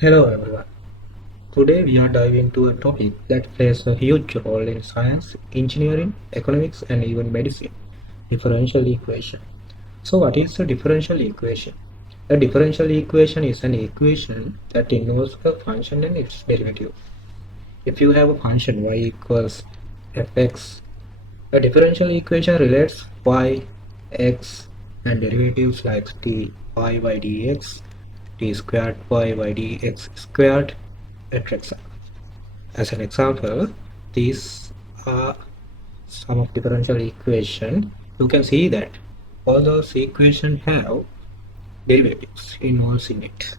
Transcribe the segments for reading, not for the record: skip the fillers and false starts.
Hello everyone. Today we are diving into a topic that plays a huge role in science, engineering, economics and even medicine. Differential equation. So what is a differential equation? A differential equation is an equation that involves a function and its derivative. If you have a function y equals fx, a differential equation relates y, x and derivatives like t y by dx, t squared y by dx squared, etc. As an example, these are some of differential equation. You can see that all those equations have derivatives involved in it.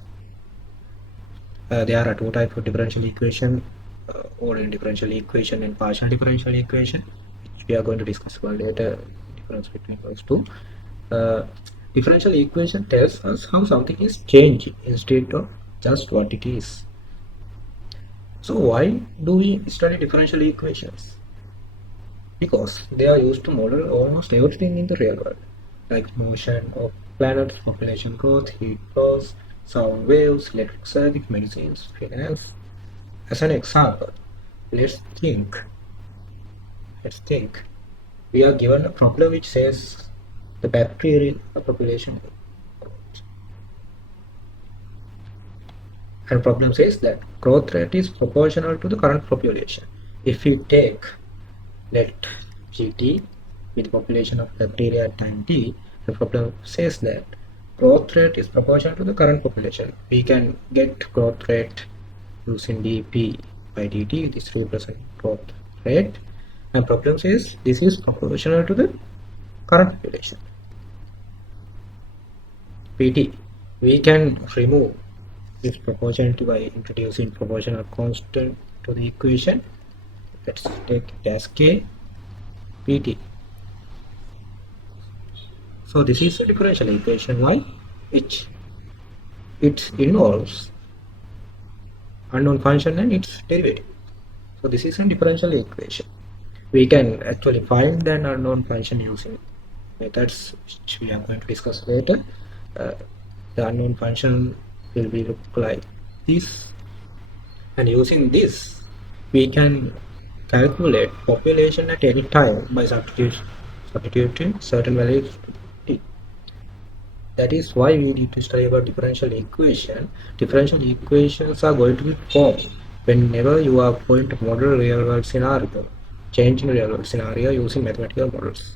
There are two types of differential equation, ordinary differential equation and partial differential equation, which we are going to discuss about later. Difference between those two. Uh, Differential equation tells us how something is changing instead of just what it is. So why do we study differential equations? Because they are used to model almost everything in the real world, like motion of planets, population growth, heat flows, sound waves, electric circuit, medicines, finance. As an example, let's think. Let's think. We are given a problem which says the bacterial population, and problem says that growth rate is proportional to the current population. If we take let gt with population of bacteria at time t, the problem says that growth rate is proportional to the current population. We can get growth rate using dp by dt. This represents growth rate, and problem says this is proportional to the current population. pt, we can remove this proportionality by introducing proportional constant to the equation. Let's take it as k pt. So this is a differential equation y, which it involves unknown function and its derivative. So this is a differential equation. We can actually find an unknown function using methods which we are going to discuss later. Uh, the unknown function will be look like this, and using this we can calculate population at any time by substituting certain values to t. That is why we need to study about differential equation. Differential equations are going to be formed whenever you are going to model real world scenario, change in real world scenario using mathematical models.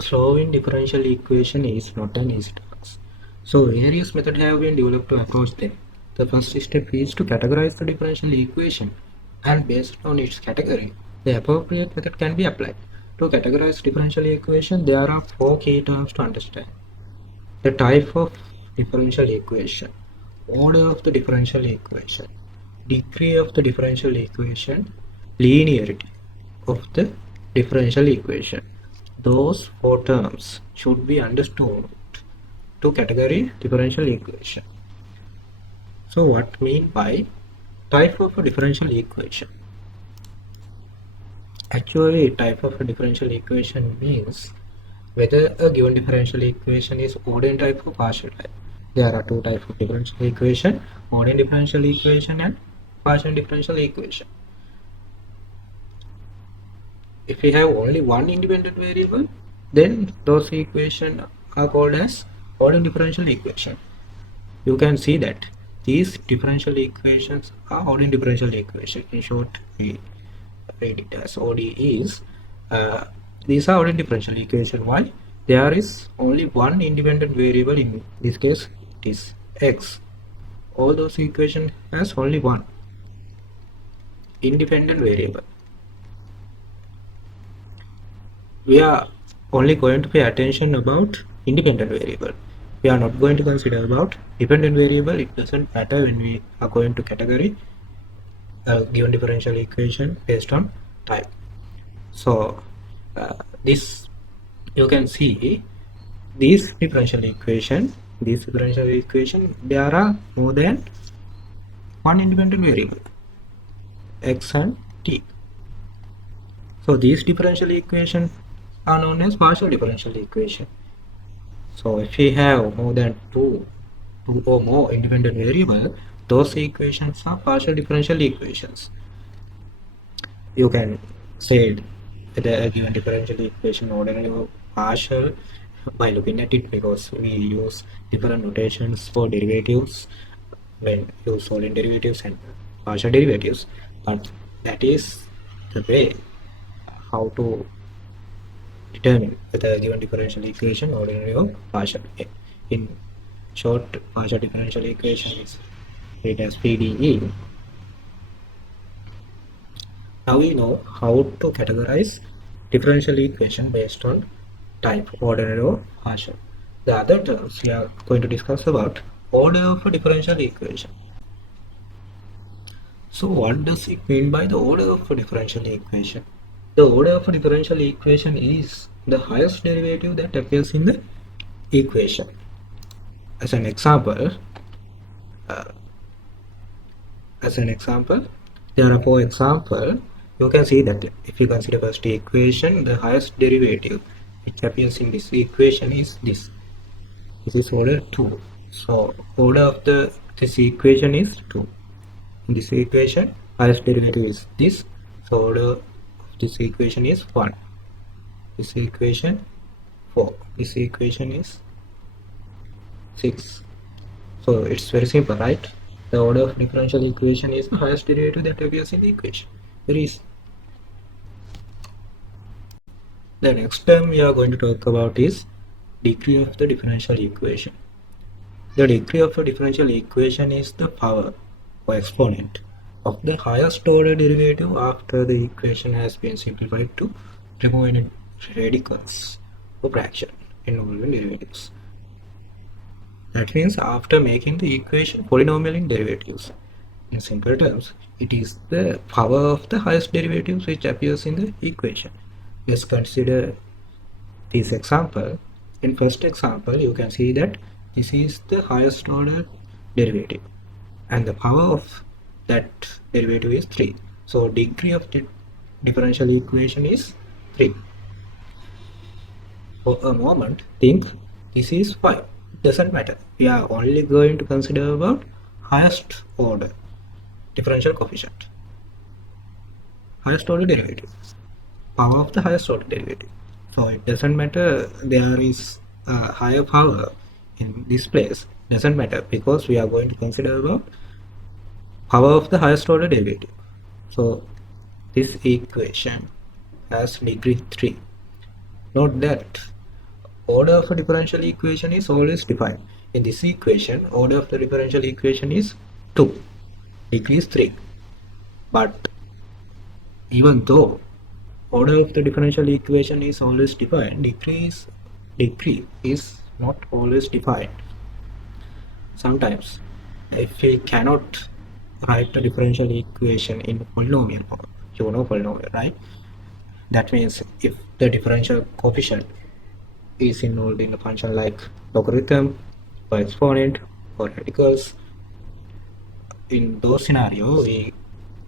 Solving differential equation is not an easy task. So various methods have been developed to approach them. The first step is to categorize the differential equation, and based on its category, the appropriate method can be applied. To categorize differential equation, there are four key terms to understand. The type of differential equation, order of the differential equation, degree of the differential equation, linearity of the differential equation. Those four terms should be understood to category differential equation. So what mean by type of a differential equation? Actually, type of a differential equation means whether a given differential equation is ordinary type or partial type. There are two types of differential equation: ordinary differential equation and partial differential equation. If we have only one independent variable, then those equations are called as ordinary differential equation. You can see that these differential equations are ordinary differential equation. In short, we read it as ODEs. These are ordinary differential equation. Why? There is only one independent variable. In this case, it is x. All those equations has only one independent variable. We are only going to pay attention about independent variable. We are not going to consider about dependent variable. It doesn't matter when we are going to category a given differential equation based on type. So this, you can see these differential equation, there are more than one independent variable, x and t. So these differential equations are known as partial differential equation. So if we have more than two two or more independent variables, those equations are partial differential equations. You can say the given differential equation ordinary or partial by looking at it, because we use different notations for derivatives when use solid derivatives and partial derivatives, but that is the way how to determine whether a given differential equation ordinary or partial. In short, partial differential equation is written as PDE. Now we know how to categorize differential equation based on type, ordinary or partial. The other terms we are going to discuss about order of a differential equation. So what does it mean by the order of a differential equation? The order of a differential equation is the highest derivative that appears in the equation. As an example, uh, for example, you can see that if you consider first equation, the highest derivative which appears in this equation is this. This is order 2. So order of this equation is 2. In this equation, highest derivative is this. So order of this equation is 1. This equation 4. This equation is 6. So it's very simple, right? The order of differential equation is the highest derivative that appears in the equation. There is. The next term we are going to talk about is degree of the differential equation. The degree of a differential equation is the power or exponent of the highest order derivative after the equation has been simplified to remove any radicals or fraction involving derivatives. That means after making the equation polynomial in derivatives. In simple terms, it is the power of the highest derivatives which appears in the equation. Let's consider this example. In first example, you can see that this is the highest order derivative and the power of that derivative is 3. So degree of the differential equation is 3. For a moment, think this is 5. Doesn't matter. We are only going to consider about highest order differential coefficient, highest order derivative, power of the highest order derivative. So it doesn't matter there is a higher power in this place, doesn't matter, because we are going to consider about power of the highest order derivative. So this equation has degree 3. Note that order of a differential equation is always defined. In this equation, order of the differential equation is 2, degree is 3. But even though order of the differential equation is always defined, degree is not always defined. Sometimes if we cannot write the differential equation in polynomial form, you know polynomial, right? That means if the differential coefficient is involved in a function like logarithm or exponent or radicals, in those scenarios we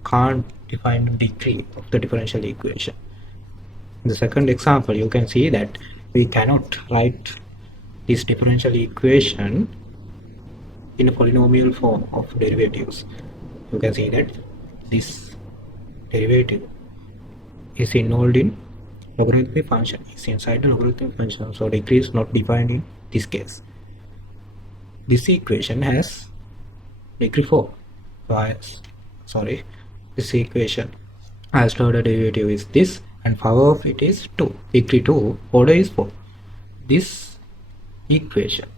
can't define the degree of the differential equation. In the second example, you can see that we cannot write this differential equation in a polynomial form of derivatives. You can see that this derivative is involved in logarithmic function, is inside the logarithmic function, so degree is not defined in this case. This equation has degree 4. This equation highest order derivative is this and power of it is 2. Degree 2, order is 4. This equation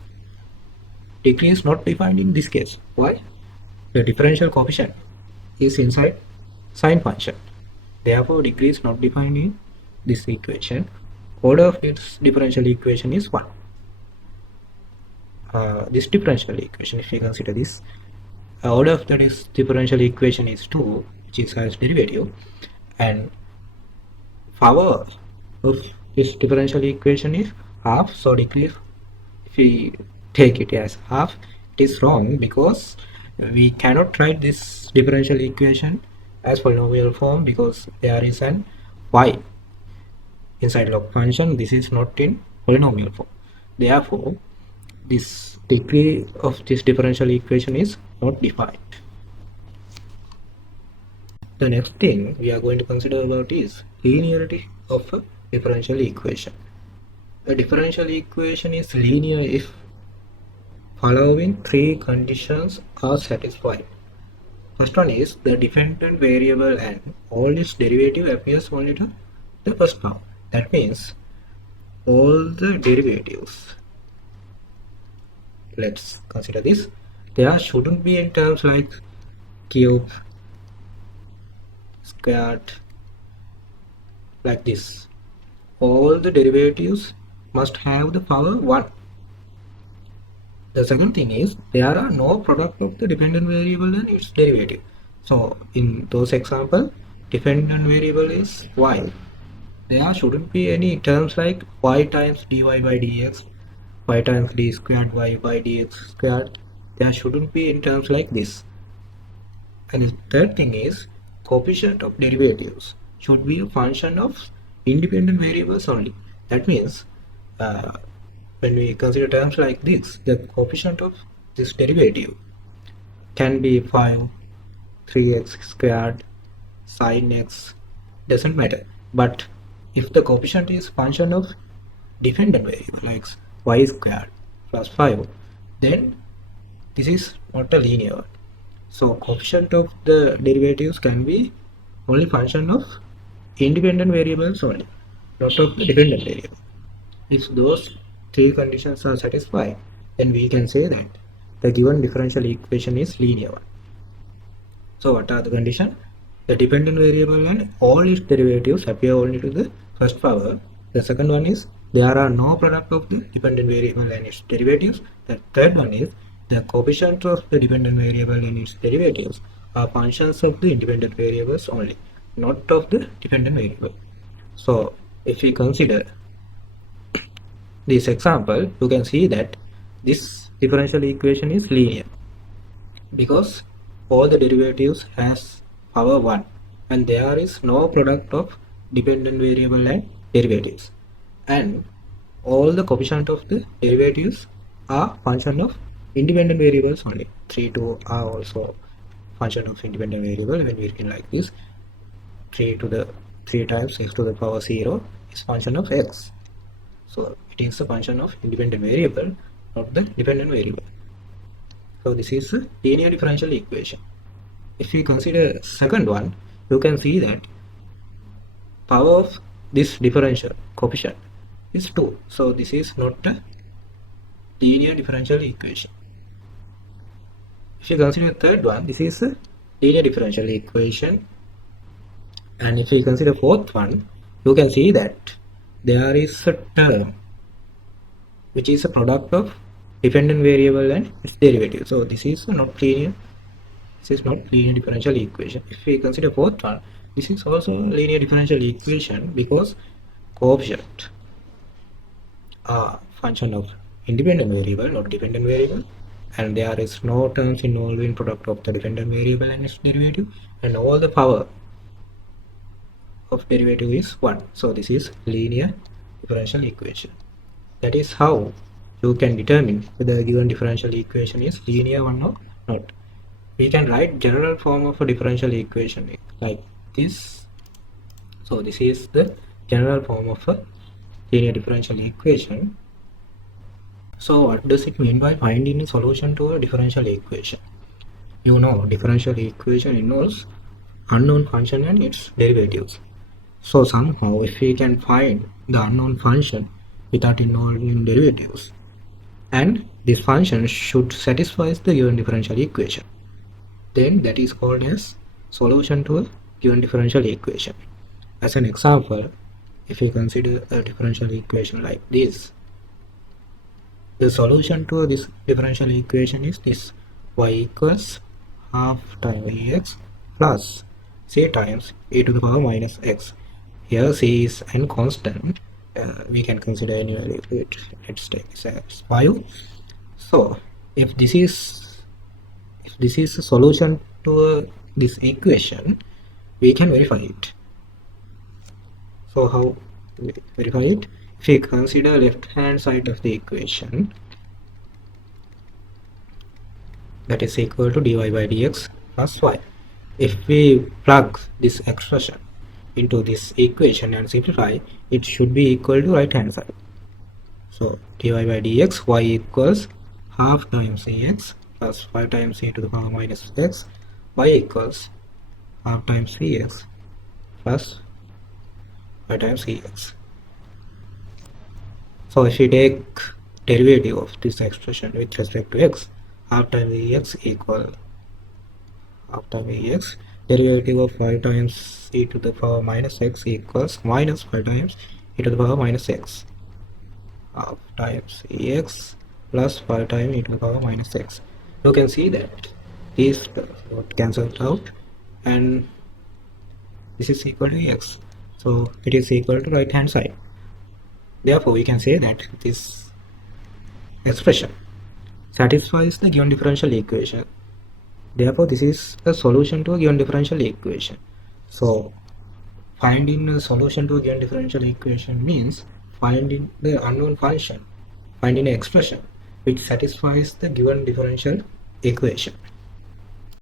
degree is not defined in this case. Why? The differential coefficient is inside sine function. Therefore, degree is not defined in this equation. Order of its differential equation is 1. This differential equation, if we consider this, order of this differential equation is 2, which is highest derivative, and power of this differential equation is half. So degree, if we take it as half, it is wrong, because we cannot write this differential equation as polynomial form because there is an y inside log function. This is not in polynomial form. Therefore, this degree of this differential equation is not defined. The next thing we are going to consider about is linearity of a differential equation. A differential equation is linear if following three conditions are satisfied. First one is the dependent variable and all its derivative appears only to the first term. That means all the derivatives, let's consider this, there shouldn't be in terms like cube, squared, like this. All the derivatives must have the power 1. The second thing is there are no product of the dependent variable and its derivative. So in those examples, dependent variable is y. There shouldn't be any terms like y times dy by dx, y times d squared y by dx squared. There shouldn't be in terms like this. And the third thing is coefficient of derivatives should be a function of independent variables only. That means uh, when we consider terms like this, the coefficient of this derivative can be 5, 3x squared, sin x, doesn't matter. But if the coefficient is function of dependent variable like y squared plus 5, then this is not a linear one. So coefficient of the derivatives can be only function of independent variables only, not of the dependent variable. If those three conditions are satisfied, then we can say that the given differential equation is linear one. So what are the conditions? The dependent variable and all its derivatives appear only to the first power. The second one is there are no product of the dependent variable and its derivatives. The third one is the coefficients of the dependent variable and its derivatives are functions of the independent variables only, not of the dependent variable. So if we consider this example, you can see that this differential equation is linear because all the derivatives has power 1 and there is no product of dependent variable and derivatives, and all the coefficient of the derivatives are function of independent variables only. 3, 2 are also function of independent variable. When we written like this, 3 to the 3 times x to the power 0 is function of x. So it is a function of independent variable, not the dependent variable. So this is a linear differential equation. If we consider second one, you can see that power of this differential coefficient is 2. So this is not a linear differential equation. If you consider third one, this is a linear differential equation. And if we consider fourth one, you can see that there is a term which is a product of dependent variable and its derivative. So this is not linear. This is not linear differential equation. If we consider fourth one, this is also a linear differential equation because coefficient are function of independent variable, not dependent variable, and there is no terms involving product of the dependent variable and its derivative, and all the power of derivative is 1. So this is linear differential equation. That is how you can determine whether a given differential equation is linear one or not. We can write general form of a differential equation like this. So this is the general form of a linear differential equation. So what does it mean by finding a solution to a differential equation? You know, differential equation involves unknown function and its derivatives. So somehow if we can find the unknown function without involving derivatives, and this function should satisfy the given differential equation, then that is called as solution to a given differential equation. As an example, if we consider a differential equation like this, the solution to this differential equation is this: y equals half times dx plus c times e to the power minus x. Here c is a constant. We can consider any value. Let's take this as 5. So if this is a solution to this equation, we can verify it. So how we verify it? If we consider left hand side of the equation, that is equal to dy by dx plus y. If we plug this expression into this equation and simplify, it should be equal to right hand side. So dy by dx y equals half times ax plus 5 times e to the power minus x, y equals half times cx plus 5 times ex. So if we take derivative of this expression with respect to x, half times ex equal half times ex, derivative of 5 times e to the power minus x equals minus 5 times e to the power minus x, half times ex plus 5 times e to the power minus x. You can see that these got cancelled out and this is equal to x, so it is equal to right hand side. Therefore we can say that this expression satisfies the given differential equation. Therefore this is the solution to a given differential equation. So finding a solution to a given differential equation means finding the unknown function, finding an expression which satisfies the given differential equation.